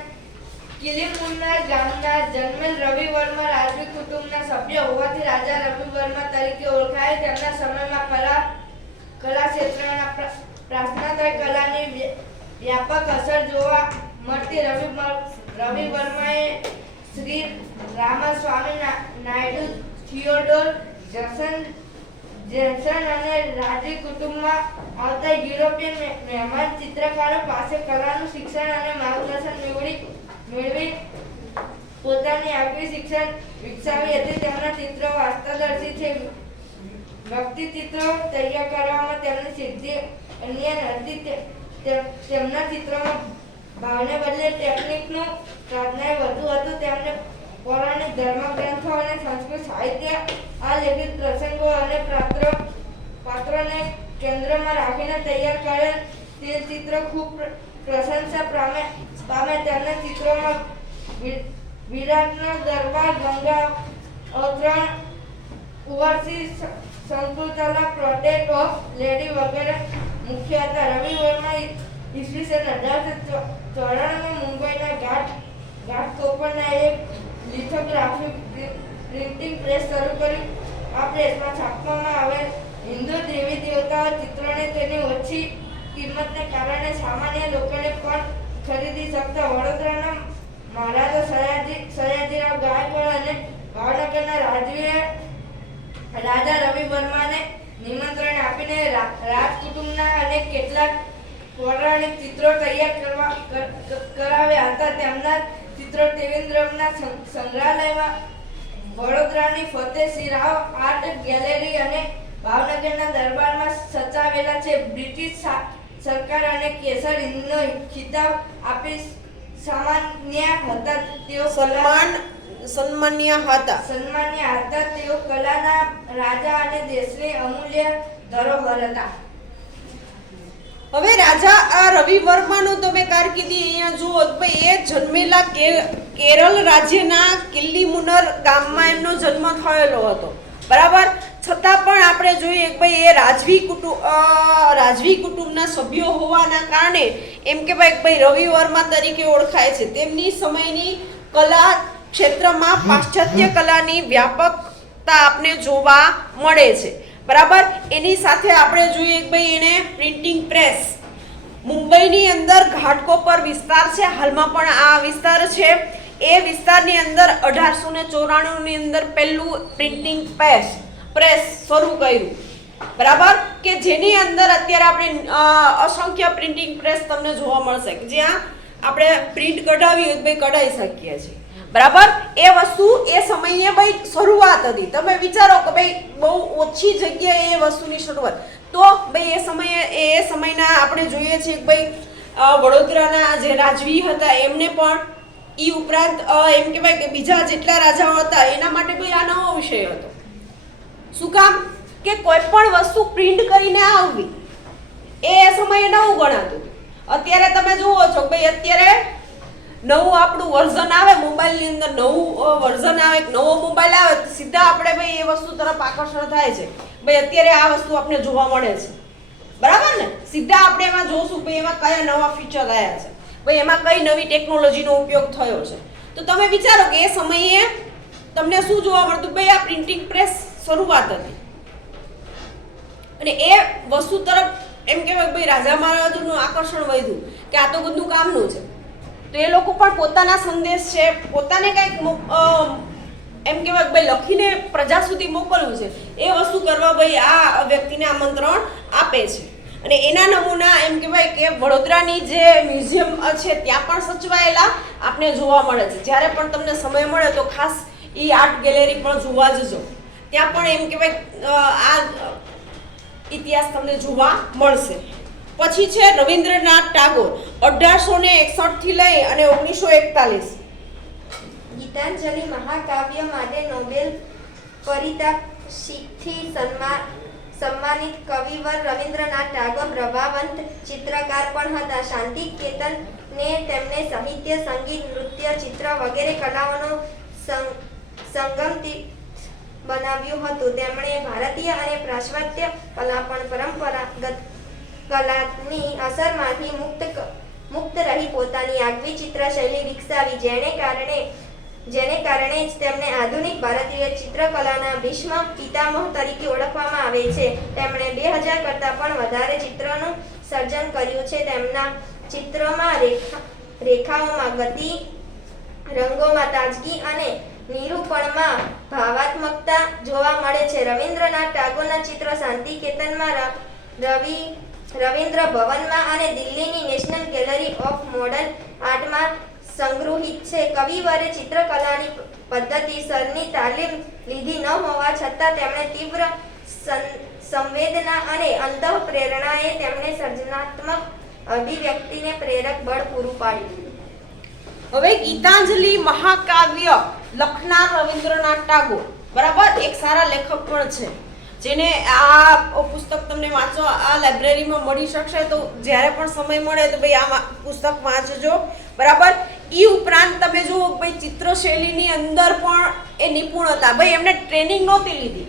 કિલીમુન્નાર ગામના જન્મેલ રવિ વર્મા રાજવી કુટુંબના સભ્ય હોવાથી રાજા રવિ વર્મા તરીકે ઓળખાય. તેમના સમયમાં કલા ક્ષેત્રના પ્રાર્થનાત્મક કલાની વ્યાપક અસર જોવા મળતી. રવિ વર્માએ શ્રી રામાસ્વામી નાયડુ, થિયોડોર જેન્સન અને રાજવી કુટુંબમાં આવતા યુરોપિયન મહેમાન ચિત્રકારો પાસે કલાનું શિક્ષણ અને માર્ગદર્શન મેળવી પોતાની આગવી શિક્ષણ વિકસાવી હતી. તેમના ચિત્રો વાસ્તવદર્શી છે. વ્યક્તિ ચિત્રો તૈયાર કરવામાં તેમની સિદ્ધિ અન્ય હતી. તેમના ચિત્રોમાં ભાવને બદલે ટેકનિકનું પ્રાધાન્ય વધુ હતું. તેમને પૌરાણિક ધર્મગ્રંથો અને સંસ્કૃત સાહિત્ય, આ લેખિત પ્રસંગો અને પાત્રોને કેન્દ્રમાં રાખીને તૈયાર કરેલ તે ચિત્ર ખૂબ પ્રશંસા પામે. તેમના ચિત્રોમાં વિરાટનો દરબાર, ગંગા અવતરણ, ઉર્વશી શંકુતલા, પ્રોટેક્ટ ઓફ લેડી વગેરે મુખ્ય હતા. રવિ વર્મા ઈસવીસન 1894માં મુંબઈના ઘાટકોપરના એક લિથોગ્રાફી પ્રિન્ટિંગ પ્રેસ શરૂ કરી. આ પ્રેસમાં છાપવામાં આવેલ હિન્દુ દેવી દેવતાઓ ચિત્રોને તેની ઓછી કિંમતને કારણે સામાન્ય લોકોને પણ ખરીદી શકતા. વડોદરાના મહારાજા સયાજીરાવ ગાયકવાડ અને ભાવનગરના રાજવીએ રાજા રવિ વર્માને નિમંત્રણ આપીને રાજકુટુંબના અને કેટલાક પૌરાણિક ચિત્રો તૈયાર કરાવ્યા હતા. તેમના ચિત્રો ત્રિવેન્દ્રમના સંગ્રહાલયમાં, વડોદરાની ફતેસિંહ રાવ આર્ટ ગેલેરી અને ભાવનગરના દરબારમાં સચાવેલા છે. બ્રિટિશ સરકાર અને કેસર હિંદનો ખિતાબ આપી સન્માન્ય હતા. તેઓ સન્માન્ય હતા. તેઓ કલાના રાજા અને દેશની અમૂલ્ય ધરોહર હતા. હવે રાજા રવિ વર્માનો તમે કારકિર્દી અહીંયા જુઓ તો ભાઈ એ જન્મેલા કેરળ રાજ્યના કિલ્લીમુન્નર ગામમાં એમનો જન્મ થયેલો હતો, બરાબર. છતાં પણ આપણે જોઈએ કે ભાઈ એ રાજવી કુટુંબના સભ્યો હોવાના કારણે એમ કે ભાઈ રવિ વર્મા તરીકે ઓળખાય છે. તેમની સમયની કલા ક્ષેત્રમાં પાશ્ચાત્ય કલાની વ્યાપકતા આપણે જોવા મળે છે, બરાબર. એની સાથે આપણે જોઈએ કે ભાઈ એને પ્રિન્ટિંગ પ્રેસ મુંબઈની અંદર ઘાટકોપર વિસ્તાર છે, હાલમાં પણ આ વિસ્તાર છે. એ વિસ્તારની અંદર 1894 ની અંદર પહેલું પ્રિન્ટિંગ પ્રેસ શરૂ કર્યું, બરાબર. કે જેની અંદર અત્યારે આપણે અસંખ્ય પ્રિન્ટિંગ પ્રેસ તમને જોવા મળશે કે જ્યાં આપણે પ્રિન્ટ કઢાવી હોય ભાઈ કઢાઈ શકીએ છીએ, બરાબર. એ વસ્તુ એ સમયે ભાઈ શરૂઆત હતી. તમે વિચારો કે ભાઈ બહુ ઓછી જગ્યાએ એ વસ્તુની શરૂઆત, તો ભાઈ એ સમયના આપણે જોઈએ છીએ કે ભાઈ વડોદરાના જે રાજવી હતા એમને પણ ઈ ઉપરાંત એમ કહેવાય કે બીજા જેટલા રાજાઓ હતા એના માટે ભાઈ આ નવો વિષય હતો. શું કામ? કે કોઈ પણ વસ્તુ પ્રિન્ટ કરીને આવવી એ સમયે નવું ગણાતું. અત્યારે તમે જુઓ છો ભાઈ અત્યારે નવું આપણું વર્ઝન આવે મોબાઈલની અંદર, નવું વર્ઝન આવે, નવો મોબાઈલ આવે તો સીધા આપણે ભાઈ એ વસ્તુ તરફ આકર્ષણ થાય છે. ભાઈ અત્યારે આ વસ્તુ આપણે જોવા મળે છે, બરાબર ને. સીધા આપણે એમાં જોશું ભાઈ એમાં કયા નવા ફીચર આવ્યા છે, ભાઈ એમાં કઈ નવી ટેકનોલોજીનો ઉપયોગ થયો છે. તો તમે વિચારો કે એ સમયે તમને શું જોવા મળતું? ભાઈ આ પ્રિન્ટિંગ પ્રેસ શરૂઆત હતી અને એ વસ્તુ તરફ એમ કહેવાય ભાઈ રાજા મહારાજાનું આકર્ષણ વધ્યું કે આ તો બધું કામનું છે. તો એ લોકો પણ પોતાના સંદેશ છે, પોતાને કંઈક એમ કહેવાય ભાઈ લખીને પ્રજા સુધી મોકલવું છે, એ વસ્તુ કરવા ભાઈ આ વ્યક્તિને આમંત્રણ આપે છે. અને એના નમૂના એમ કહેવાય કે વડોદરાની જે મ્યુઝિયમ છે ત્યાં પણ સચવાયેલા આપણે જોવા મળે છે. જ્યારે પણ તમને સમય મળે તો ખાસ એ આર્ટ ગેલેરી પણ જોવા જજો. ત્યાં પણ એમ કહેવાય આ ઇતિહાસ તમને જોવા મળશે. પછી છે રવિન્દ્રનાથ ટાગોર 1861 થી લઈ અને 1941. ગીતાંજલિ મહાકાવ્ય માટે નોબેલ પારિતોષિકથી સન્માનિત કવિવર રવિન્દ્રનાથ ટાગોર પ્રભાવંત ચિત્રકાર પણ હતા. શાંતિનિકેતનને તેમને સાહિત્ય, સંગીત, નૃત્ય, ચિત્ર વગેરે કલાઓનો સંગમ બનાવ્યું હતું. તેમણે ભારતીય અને પાશ્ચાત્ય કલા પણ પરંપરાગત કલાની અસરમાંથી મુક્ત રહી પોતાની આગવી ચિત્રશૈલી વિકસાવી, જેને કારણે જ તેમને આધુનિક ભારતીય ચિત્રકલાના ભીષ્મ પિતામહ તરીકે ઓળખવામાં આવે છે. તેમણે 2000 કરતાં પણ વધારે ચિત્રોનું સર્જન કર્યું છે. તેમના ચિત્રોમાં રેખાઓમાં ગતિ, રંગોમાં તાજગી અને નિરૂપણમાં ભાવાત્મકતા જોવા મળે છે. રવિન્દ્રનાથ ટાગોરના ચિત્રો શાંતિનિકેતનમાં, રવિન્દ્ર ભવનમાં અને દિલ્હીની નેશનલ ગેલેરી ઓફ મોડર્ન આર્ટમાં સંગ્રહિત છે. કવિવરે ચિત્રકલાની પદ્ધતિસરની તાલીમ લીધી ન હોવા છતાં તેમણે તીવ્ર સંવેદના અને અંતઃપ્રેરણાએ તેમને સર્જનાત્મક અભિવ્યક્તિને પ્રેરક બળ પૂરું પાડ્યું. હવે ગીતાંજલિ મહાકાવ્ય લખનાર રવિન્દ્રનાથ ટાગોર, બરાબર, એક સારા લેખક પણ છે, જેને આ પુસ્તક તમને વાંચવા આ લાઇબ્રેરીમાં મળી શકશે. તો જ્યારે પણ સમય મળે તો ભાઈ આ પુસ્તક વાંચજો, બરાબર. એ ઉપરાંત તમે જુઓ ભાઈ ચિત્રશૈલીની અંદર પણ એ નિપુણ હતા. ભાઈ એમને ટ્રેનિંગ નહોતી લીધી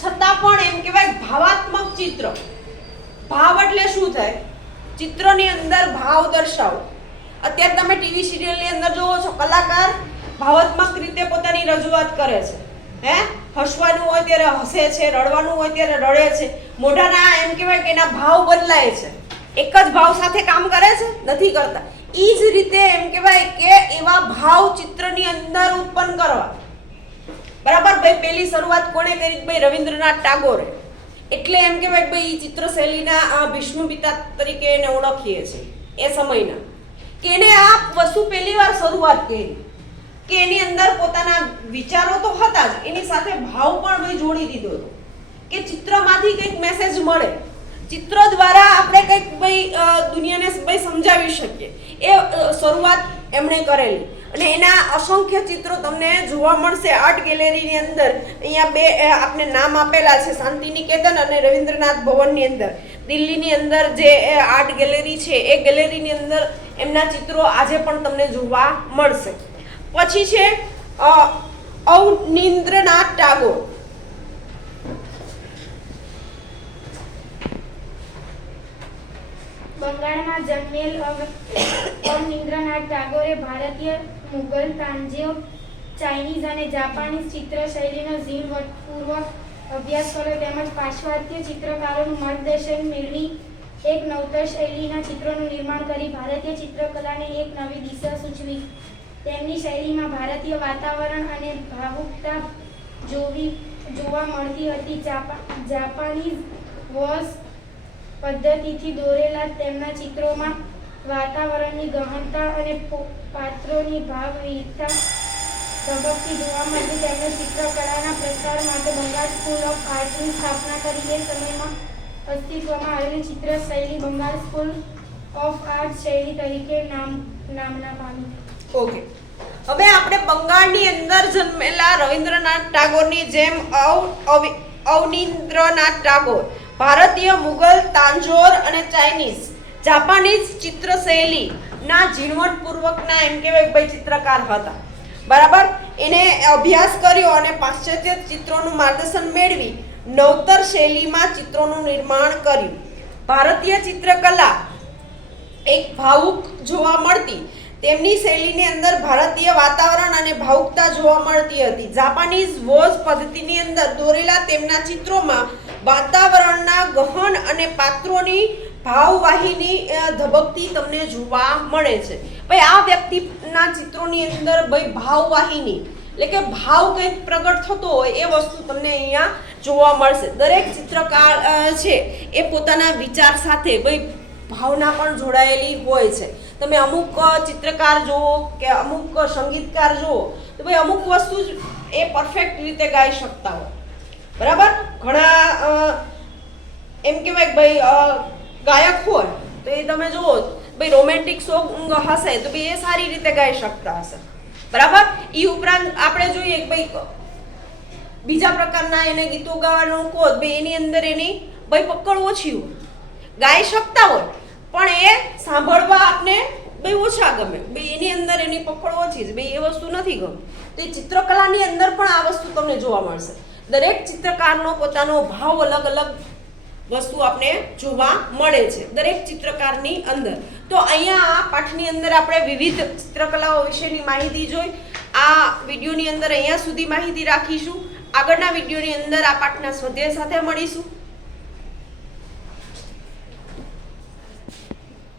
છતાં પણ એમ કહેવાય ભાવાત્મક ચિત્ર. ભાવ એટલે શું થાય? ચિત્રની અંદર ભાવ દર્શાવો. અત્યારે તમે ટીવી સિરિયલની અંદર જોવો છો કલાકાર ભાવાત્મક રીતે પોતાની રજૂઆત કરે છે. હસવાનું હોય ત્યારે હસે છે, રડવાનું હોય ત્યારે રડે છે. મોઢાના એમ કહેવાય કે એના ભાવ બદલાય છે. એક જ ભાવ સાથે કામ કરે છે? નથી કરતા. એ જ રીતે એમ કહેવાય કે એવા ભાવ ચિત્રની અંદર ઉત્પન્ન કરવા, બરાબર. ભાઈ પહેલી શરૂઆત કોણે કરી? ભાઈ રવિન્દ્રનાથ ટાગોરે. એટલે એમ કહેવાય ભાઈ ચિત્રશૈલીના ભીષ્મ પિતા તરીકે એને ઓળખીએ છીએ એ સમયના, કે એને આ વસ્તુ પહેલી વાર શરૂઆત કરી, કે એની અંદર પોતાના વિચારો તો હતા જ, એની સાથે ભાવ પણ ભાઈ જોડી દીધો હતો કે ચિત્રમાંથી કંઈક મેસેજ મળે, ચિત્ર દ્વારા આપણે કંઈક ભાઈ દુનિયાને ભાઈ સમજાવી શકીએ. એ શરૂઆત એમણે કરેલી અને એના અસંખ્ય ચિત્રો તમને જોવા મળશે આર્ટ ગેલેરીની અંદર. અહીંયા બે આપણે નામ આપેલા છે, શાંતિનિકેતન અને રવિન્દ્રનાથ ભવનની અંદર. દિલ્હીની અંદર જે આર્ટ ગેલેરી છે એ ગેલેરીની અંદર એમના ચિત્રો આજે પણ તમને જોવા મળશે. પછી છે અવનીન્દ્રનાથ ટાગોર. બંગાળમાં જન્મેલ અવનીન્દ્રનાથ ટાગોરે ભારતીય મુઘલ ચાઇનીઝ અને જાપાનીઝ ચિત્ર શૈલીનો ઝીણવટપૂર્વક અભ્યાસ કર્યો તેમજ પાશ્ચાત્ય ચિત્રકારોનું માર્ગદર્શન મેળવી એક નવતર શૈલીના ચિત્રોનું નિર્માણ કરી ભારતીય ચિત્રકલાને એક નવી દિશા સૂચવી. તેમની શૈલીમાં ભારતીય વાતાવરણ અને ભાવુકતા જોવા મળતી હતી. જાપાનીઝ વોશ પદ્ધતિથી દોરેલા તેમના ચિત્રોમાં વાતાવરણની ગહનતા અને પાત્રોની ભાવવિહીનતા ધબકતી જોવા મળતી. તેમણે ચિત્રકલાના પ્રસાર માટે બંગાળ સ્કૂલ ઓફ આર્ટની સ્થાપના કરી. એ સમયમાં અસ્તિત્વમાં આવેલી ચિત્ર શૈલી બંગાળ સ્કૂલ ઓફ આર્ટ શૈલી તરીકે નામના પામી. ઓકે, હવે આપણે બંગાળની અંદર જન્મેલા રવિન્દ્રનાથ ટાગોરની જેમ અવનીન્દ્રનાથ ટાગોર ભારતીય, મુગલ, તાંજોર અને ચાઇનીઝ, જાપાનીઝ ચિત્ર શૈલીના ઝીણવટપૂર્વકના એમ કહેવાય ભાઈ ચિત્રકાર હતા. બરાબર, એને અભ્યાસ કર્યો અને પાશ્ચાત્ય ચિત્રોનું માર્ગદર્શન મેળવી નવતર શૈલીમાં ચિત્રોનું નિર્માણ કર્યું. ભારતીય ચિત્રકલા એક ભાવુક જોવા મળતી. તેમની શૈલીની અંદર ભારતીય વાતાવરણ અને ભાવુકતા જોવા મળતી હતી. જાપાનીઝ વોશ પદ્ધતિની અંદર દોરેલા તેમના ચિત્રોમાં વાતાવરણના ગહન અને પાત્રોની ભાવવાહીની ધબકતી તમને જોવા મળે છે. ભાઈ આ વ્યક્તિના ચિત્રોની અંદર ભાઈ ભાવવાહીની એટલે કે ભાવ કંઈક પ્રગટ થતો હોય એ વસ્તુ તમને અહીંયા જોવા મળશે. દરેક ચિત્રકાર છે એ પોતાના વિચાર સાથે ભાઈ ભાવના પણ જોડાયેલી હોય છે. તમે અમુક ચિત્રકાર જુઓ કે અમુક સંગીતકાર જુઓ તો ભાઈ અમુક વસ્તુ જ એ પરફેક્ટ રીતે ગાઈ શકતા હોય. બરાબર, ઘણા એમ કહેવાય ભાઈ ગાયક હોય તો એ તમે જુઓ ભાઈ રોમેન્ટિક સોંગ હશે તો ભાઈ એ સારી રીતે ગાઈ શકતા હશે. બરાબર, એ ઉપરાંત આપણે જોઈએ કે ભાઈ બીજા પ્રકારના એને ગીતો ગાવાનું કહો ભાઈ એની અંદર એની ભાઈ પકડ ઓછી હોય, ગાઈ શકતા હોય પણ એ સાંભળવા આપને ભાઈ ઓછા ગમે. ભાઈ એની અંદર એની પકડ ઓછી છે, ભાઈ એ વસ્તુ નથી ગમતી. તો એ ચિત્રકલાની અંદર પણ આ વસ્તુ તમને જોવા મળશે. દરેક ચિત્રકારનો પોતાનો ભાવ અલગ અલગ વસ્તુ આપણે જોવા મળે છે દરેક ચિત્રકારની અંદર. તો અહીંયા આ પાઠની અંદર આપણે વિવિધ ચિત્રકલાઓ વિશેની માહિતી જોઈ. આ વિડીયોની અંદર અહીંયા સુધી માહિતી રાખીશું. આગળના વિડીયોની અંદર આ પાઠના સ્વાધ્યાય સાથે મળીશું.